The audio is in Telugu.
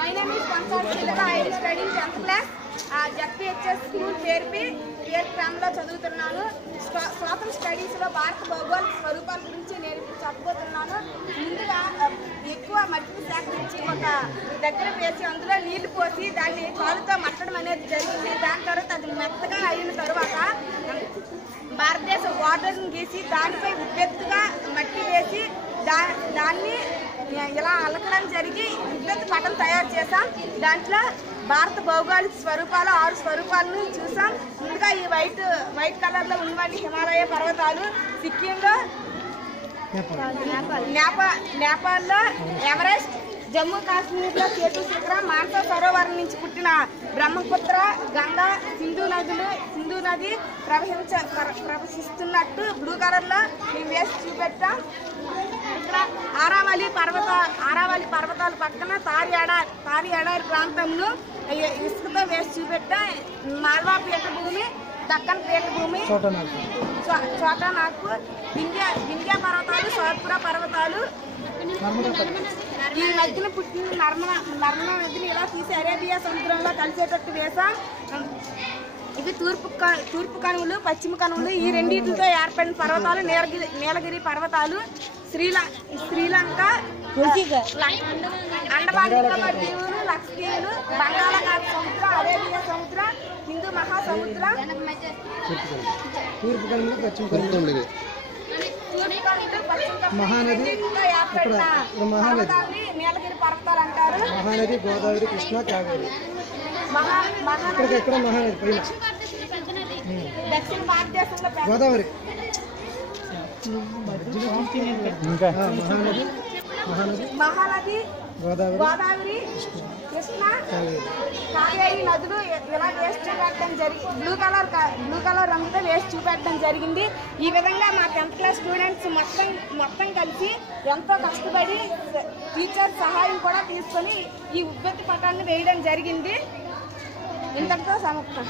My name is Pansal Srilaka. I am studying 10th class. JPHS school పేరు క్రమంలో చదువుతున్నాను. స్వాతంత్ర స్టడీస్లో భారత భౌగోళిక స్వరూపాల గురించి నేను చెప్పబోతున్నాను. ముందుగా ఎక్కువ మట్టిని సేకరించి ఒక దగ్గర వేసి అందులో నీళ్లు పోసి దాన్ని కాలుతో మట్టడం అనేది జరిగింది. దాని తర్వాత అది మెత్తగా అయిన తర్వాత భారతదేశ బార్డర్ని గీసి దానిపై ఉబ్బెత్తుగా మట్టి వేసి దాన్ని ఇలా అలకడం జరిగి ఉబ్బెత్తు పటం తయారు చేసాం. దాంట్లో భారత భౌగోళిక స్వరూపాలు 6 స్వరూపాలను చూసాం. ముందుగా ఈ వైట్ కలర్లో ఉన్నవాళ్ళు హిమాలయ పర్వతాలు, సిక్కింలో నేపాల్లో ఎవరెస్ట్, జమ్మూ కాశ్మీర్లో కేతు శిఖరం, మానస సరోవరం నుంచి పుట్టిన బ్రహ్మపుత్ర, గంగా, సింధు నది ప్రవహిస్తున్నట్టు బ్లూ కలర్లో మేము వేసి చూపెట్టాం. ఇక్కడ ఆరావళి పర్వతాల పక్కన తారి ఎడారి ప్రాంతంలో ఇసుకతో వేసి చూపెట్టా. మాల్వా పీఠభూమి, దక్కన్ పీఠభూమి, చోటానాగ్పూర్, వింధ్య పర్వతాలు, సోత్పురా పర్వతాలు, ఈ మధ్యన పుట్టిన నర్మదా నదిని ఇలా తీసి అరేబియా సముద్రంలో కలిసేటట్టు వేసాం. ఇవి తూర్పు కనుమలు, పశ్చిమ కనుమలు. ఈ రెండింటితో ఏర్పడిన పర్వతాలు నీలగిరి పర్వతాలు, శ్రీలంక, అండమాన్ నికోబార్ దీవులు, లక్షద్వీపులు, బంగాళాఖాత సముద్రం, అరేబియా సముద్రం, హిందూ మహాసముద్రం, మహానది, నీలగిరి పర్వతాలు అంటారు. మహానది, గోదావరి, కృష్ణ, కావేరి. ఇక్కడ మహానది పైన దక్షిణ భారతదేశంలో గోదావరి, మహానది, గోదావరి, కృష్ణ, కావేరి నదులు ఇలా వేసి చూపెట్టడం జరిగింది. బ్లూ కలర్ రంగుతో వేసి చూపెట్టడం జరిగింది. ఈ విధంగా మా 10th క్లాస్ స్టూడెంట్స్ మొత్తం కలిసి ఎంతో కష్టపడి టీచర్ సహాయం కూడా తీసుకొని ఈ ఉబ్బెత్తి పటాన్ని వేయడం జరిగింది. ఇంతటితో సమాప్తం.